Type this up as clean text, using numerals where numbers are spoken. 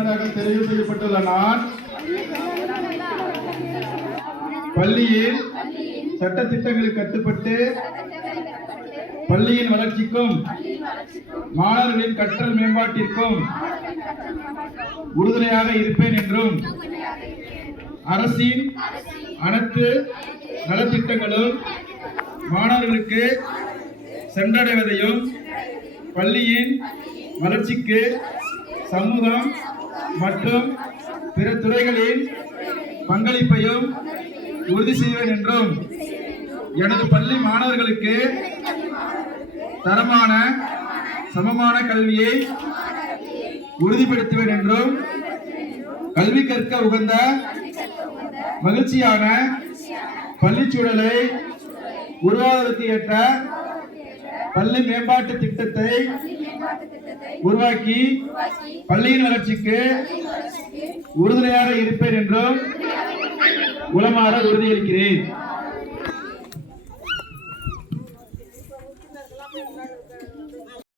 தெரிவு செய்யப்பட்டுள்ள நான் பள்ளியில் சட்ட திட்டங்களுக்கு கட்டுப்பட்டு பள்ளியின் வளர்ச்சிக்கும் மாணவர்களின் கற்றல் மேம்பாட்டிற்கும் உறுதுணையாக இருப்பேன் என்றும் அரசின் அனைத்து நலத்திட்டங்களும் மாணவர்களுக்கு சென்றடைவதையும் பள்ளியின் வளர்ச்சிக்கு சமூகம் மற்றும் பிற துறைகளின் பங்களிப்பையும் உறுதி செய்வேன் என்றும் எனது பள்ளி மாணவர்களுக்கு தரமான சமமான கல்வியை உறுதிப்படுத்துவேன் என்றும் கல்வி கற்க உகந்த மகிழ்ச்சியான பள்ளிச்சூழலை உருவாவதற்கு ஏற்ற பள்ளி மேம்பாட்டு திட்டத்தை உருவாக்கி பள்ளியின் வளர்ச்சிக்கு உறுதுணையாக இருப்பேன் என்றும் உளமாற உறுதியளிக்கிறேன்.